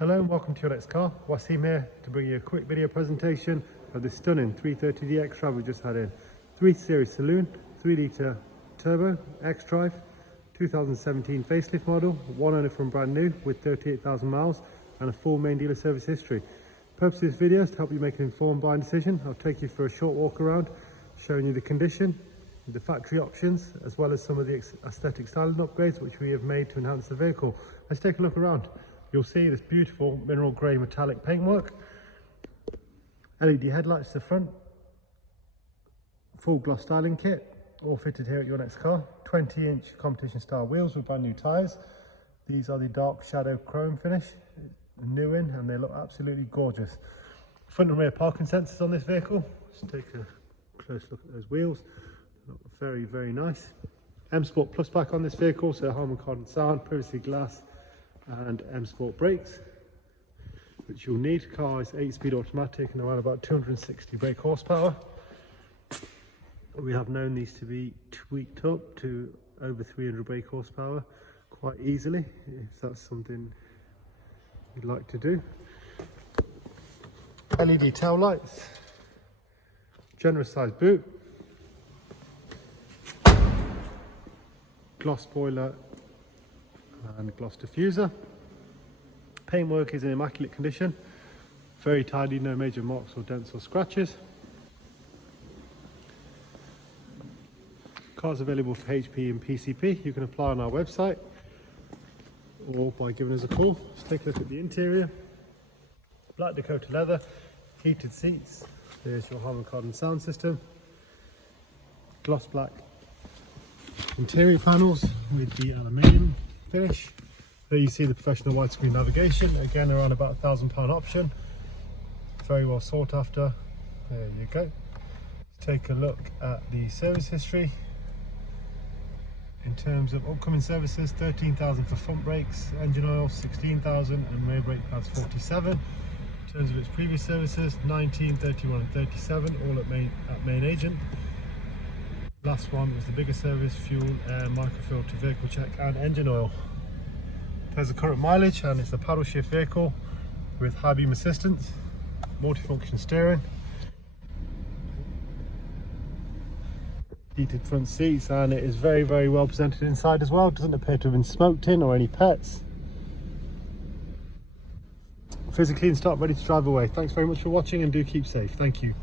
Hello and welcome to your next car. Wasim here to bring you a quick video presentation of this stunning 330D X-Drive we just had in. 3 Series Saloon, 3 litre turbo, X-Drive, 2017 facelift model, one owner from brand new with 38,000 miles and a full main dealer service history. Purpose of this video is to help you make an informed buying decision. I'll take you for a short walk around, showing you the condition, the factory options, as well as some of the aesthetic styling upgrades which we have made to enhance the vehicle. Let's take a look around. You'll see this beautiful mineral grey metallic paintwork, LED headlights to the front, full gloss styling kit, all fitted here at your next car. 20-inch competition style wheels with brand new tyres. These are the dark shadow chrome finish, new in, and they look absolutely gorgeous. Front and rear parking sensors on this vehicle. Let's take a close look at those wheels. They look very, very nice. M Sport Plus pack on this vehicle, so Harman Kardon sound, privacy glass, and M Sport brakes, which you'll need. Car is 8-speed automatic and around about 260 brake horsepower. We have known these to be tweaked up to over 300 brake horsepower quite easily, if that's something you'd like to do. LED tail lights, generous sized boot, gloss spoiler and gloss diffuser. Paintwork is in immaculate condition, very tidy, no major marks or dents or scratches. Cars available for HP and PCP. You can apply on our website or by giving us a call. Let's take a look at the interior. Black Dakota leather, heated seats. There's your Harman Kardon sound system. Gloss black interior panels with the aluminium finish. There you see the professional widescreen navigation, again around about £1,000 option. Very well sought after. There you go. Let's take a look at the service history. In terms of upcoming services, 13,000 for front brakes, engine oil 16,000 and rear brake pads 47. In terms of its previous services, 19, 31 and 37, all at main agent. Last one was the bigger service, fuel, air, microfilter, vehicle check and engine oil. There's the current mileage, and it's a paddle shift vehicle with high beam assistance, multifunction steering, heated front seats, and it is very, very well presented inside as well. It doesn't appear to have been smoked in or any pets. Physically in stock, ready to drive away. Thanks very much for watching and do keep safe. Thank you.